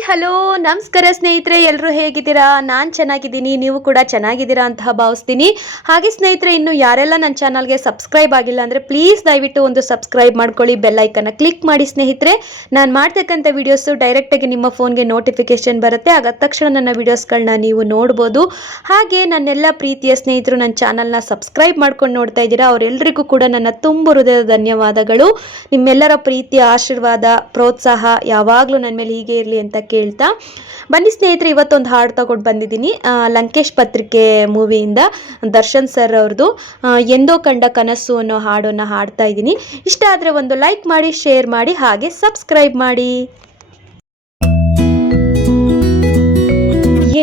Hi hello ನಮಸ್ಕಾರ ಸ್ನೇಹಿತರೆ, ಎಲ್ಲರೂ ಹೇಗಿದ್ದೀರಾ? ನಾನು ಚೆನ್ನಾಗಿದ್ದೀನಿ, ನೀವು ಕೂಡ ಚೆನ್ನಾಗಿದ್ದೀರಾ ಅಂತ ಭಾವಿಸ್ತೀನಿ. ಹಾಗೆ ಸ್ನೇಹಿತರೆ, ಇನ್ನು ಯಾರೆಲ್ಲ ನನ್ನ ಚಾನಲ್ಗೆ ಸಬ್ಸ್ಕ್ರೈಬ್ ಆಗಿಲ್ಲ ಅಂದರೆ ಪ್ಲೀಸ್ ದಯವಿಟ್ಟು ಒಂದು ಸಬ್ಸ್ಕ್ರೈಬ್ ಮಾಡ್ಕೊಳ್ಳಿ, ಬೆಲ್ ಐಕನ್ನ ಕ್ಲಿಕ್ ಮಾಡಿ ಸ್ನೇಹಿತರೆ. ನಾನು ಮಾಡ್ತಕ್ಕಂಥ ವೀಡಿಯೋಸು ಡೈರೆಕ್ಟಾಗಿ ನಿಮ್ಮ ಫೋನ್ಗೆ ನೋಟಿಫಿಕೇಶನ್ ಬರುತ್ತೆ, ಆಗ ತಕ್ಷಣ ನನ್ನ ವೀಡಿಯೋಸ್ಗಳನ್ನ ನೀವು ನೋಡ್ಬೋದು. ಹಾಗೆ ನನ್ನೆಲ್ಲ ಪ್ರೀತಿಯ ಸ್ನೇಹಿತರು ನನ್ನ ಚಾನಲ್ನ ಸಬ್ಸ್ಕ್ರೈಬ್ ಮಾಡ್ಕೊಂಡು ನೋಡ್ತಾ ಇದ್ದೀರಾ, ಅವರೆಲ್ಲರಿಗೂ ಕೂಡ ನನ್ನ ತುಂಬ ಹೃದಯದ ಧನ್ಯವಾದಗಳು. ನಿಮ್ಮೆಲ್ಲರ ಪ್ರೀತಿಯ ಆಶೀರ್ವಾದ, ಪ್ರೋತ್ಸಾಹ ಯಾವಾಗಲೂ ನನ್ನ ಮೇಲೆ ಹೀಗೆ ಇರಲಿ ಅಂತ ಕೇಳ್ತಾ ಬನ್ನಿ ಸ್ನೇಹಿತರೆ, ಇವತ್ತೊಂದು ಹಾಡು ತಗೊಂಡು ಬಂದಿದ್ದೀನಿ. ಲಂಕೇಶ್ ಪತ್ರಿಕೆ ಮೂವಿಯಿಂದ ದರ್ಶನ್ ಸರ್ ಅವ್ರದ್ದು ಎಂದೋ ಕಂಡ ಕನಸು ಅನ್ನೋ ಹಾಡನ್ನು ಹಾಡ್ತಾ ಇದ್ದೀನಿ. ಇಷ್ಟ ಆದರೆ ಒಂದು ಲೈಕ್ ಮಾಡಿ, ಶೇರ್ ಮಾಡಿ, ಹಾಗೆ ಸಬ್ಸ್ಕ್ರೈಬ್ ಮಾಡಿ.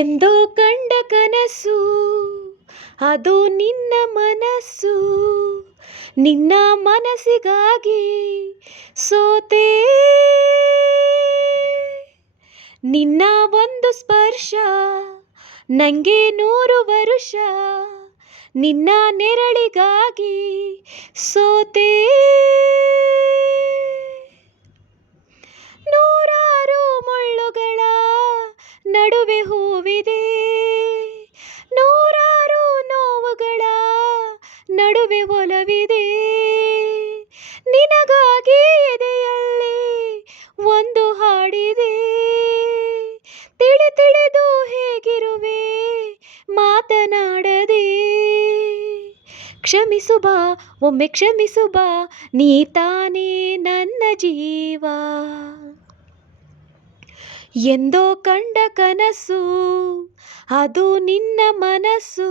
ಎಂದೋ ಕಂಡ ಕನಸು ಅದು ನಿನ್ನ ಮನಸ್ಸು, ನಿನ್ನ ಮನಸ್ಸಿಗಾಗಿ ಸೋತೆ, ನಿನ್ನ ಒಂದು ಸ್ಪರ್ಶ ನಂಗೆ 100 ವರುಷ, ನಿನ್ನ ನೆರಳಿಗಾಗಿ ಸೋತೆ. ನೂರಾರು ಮುಳ್ಳುಗಳ ನಡುವೆ ಹೂವಿದೆ, ನೂರಾರು ನೋವುಗಳ ನಡುವೆ ಒಲವಿದೆ, ನಿನಗಾಗಿ ಎದೆಯಲ್ಲಿ ಒಂದು ಹಾಡಿದೆ, ತಿಳಿದು ಹೇಗಿರುವೆ ಮಾತನಾಡದೆ, ಕ್ಷಮಿಸು ಬಾ ಒಮ್ಮೆ ಕ್ಷಮಿಸು ಬಾ, ನೀ ತಾನೇ ನನ್ನ ಜೀವ. ಎಂದೋ ಕಂಡ ಕನಸು ಅದು ನಿನ್ನ ಮನಸ್ಸು,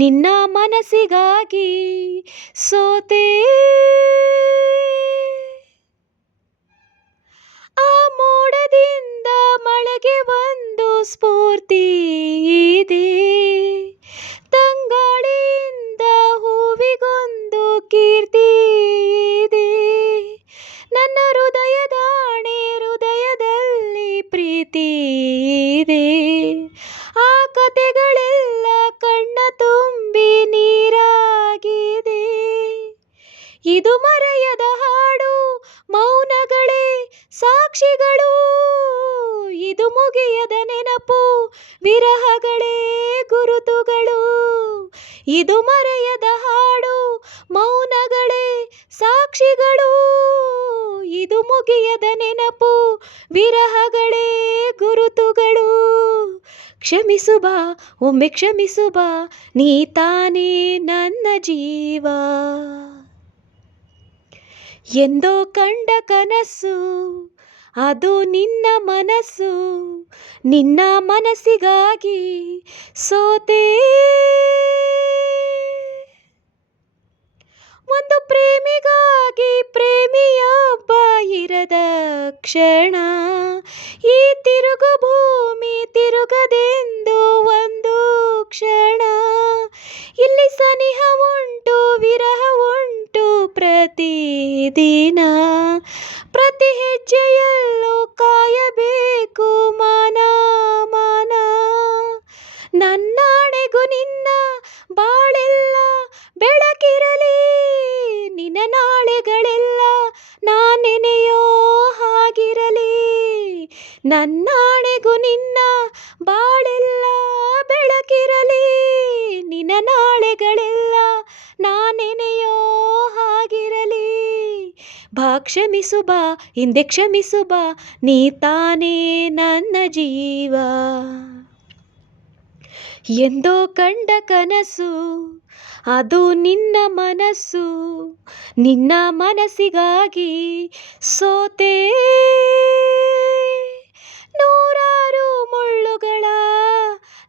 ನಿನ್ನ ಮನಸ್ಸಿಗಾಗಿ ಸೋತೆ. ಆ ಮೋಡದಿಂದ ಮಳೆಗೆ ಒಂದು ಸ್ಫೂರ್ತಿ ಇದೆ, ತಂಗಾಳಿಯಿಂದ ಹೂವಿಗೊಂದು ಕೀರ್ತಿ ಇದೆ, ನನ್ನ ಹೃದಯದಾಣೆ ಹೃದಯದಲ್ಲಿ ಪ್ರೀತಿ ಇದೆ, ಆ ಕತೆಗಳೆಲ್ಲ ಕಣ್ಣ ತುಂಬಿ ನೀರಾಗಿದೆ, ಇದು ಮರೆಯದ ಹಾಡು, ಮೌನಗಳೇ ಸಾಕ್ಷಿಗಳು, ಇದು ಮುಗಿಯದ ನೆನಪು, ವಿರಹಗಳೇ ಗುರುತುಗಳು, ಇದು ಮರೆಯದ ಹಾಡು, ಮೌನಗಳೇ ಸಾಕ್ಷಿಗಳು, ಇದು ಮುಗಿಯದ ನೆನಪು, ವಿರಹಗಳೇ ಗುರುತುಗಳು, ಕ್ಷಮಿಸು ಬಾ ಒಮ್ಮೆ ಕ್ಷಮಿಸು ಬಾ, ನೀ ತಾನೇ ನನ್ನ ಜೀವ. ಎಂದೋ ಕಂಡ ಕನಸು ಅದು ನಿನ್ನ ಮನಸ್ಸು, ನಿನ್ನ ಮನಸ್ಸಿಗಾಗಿ ಸೋತೆ. ಒಂದು ಪ್ರೇಮಿಗಾಗಿ ಪ್ರೇಮಿಯೊಬ್ಬ ಇರದ ಕ್ಷಣ, ಈ ತಿರುಗು ಭೂಮಿ ತಿರುಗದೆಂದು ಒಂದು ಕ್ಷಣ, ಇಲ್ಲಿ ಸನಿಹ ಉಂಟು ವಿರಹ ಉಂಟು ಪ್ರತಿದಿನ, ಪ್ರತಿ ಹೆಜ್ಜೆಯಲ್ಲೂ ಕಾಯಬೇಕು ಮಾನ ಮಾನ, ನನ್ನಾಣೆಗೂ ನಿನ್ನ ಬಾಳೆಲ್ಲ ಬೆಳಕಿರಲಿ, ನಿನ್ನ ನಾಳೆಗಳೆಲ್ಲ ನಾನೆನೆಯೋ ಹಾಗಿರಲಿ, ನನ್ನಾಣೆಗೂ ನಿನ್ನ ಬಾಳೆಲ್ಲ ಬೆಳಕಿರಲಿ, ನಿನ್ನ ನಾಳೆಗಳೆಲ್ಲ ನಾನೆನೆಯೋ ಹಾಗಿರಲಿ, ಬಾ ಕ್ಷಮಿಸು ಬಾ ಹಿಂದೆ ಕ್ಷಮಿಸು ಬಾ, ನೀ ತಾನೇ ನನ್ನ ಜೀವ. ಎಂದೋ ಕಂಡ ಕನಸು ಅದು ನಿನ್ನ ಮನಸ್ಸು, ನಿನ್ನ ಮನಸ್ಸಿಗಾಗಿ ಸೋತೆ, ನೂರಾರು ಮುಳ್ಳುಗಳ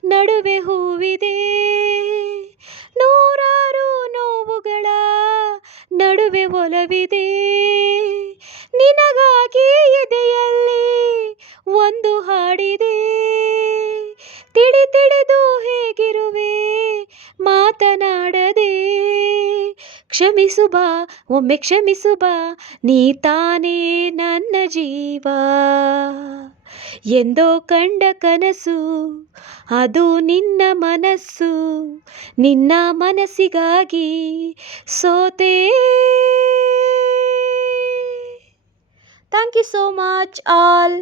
ನಡುವೆ ಹೂವಿದೆ, ನೂರಾರು ನೋವುಗಳ ನಡುವೆ ಒಲವಿದೆ, ನಿನಗಾಗಿ ಎದೆಯಲ್ಲಿ ಒಂದು ಹಾಡಿದೆ, ತಿಳಿದು ಹೇಗಿರುವೆ ಮಾತನಾಡದೆ, ಕ್ಷಮಿಸು ಬಾ ಒಮ್ಮೆ ಕ್ಷಮಿಸು ಬಾ, ನೀ ತಾನೇ ನನ್ನ ಜೀವ. ಎಂದೋ ಕಂಡ ಕನಸು ಅದು ನಿನ್ನ ಮನಸ್ಸು, ನಿನ್ನ ಮನಸ್ಸಿಗಾಗಿ ಸೋತೆ. Thank you so much all.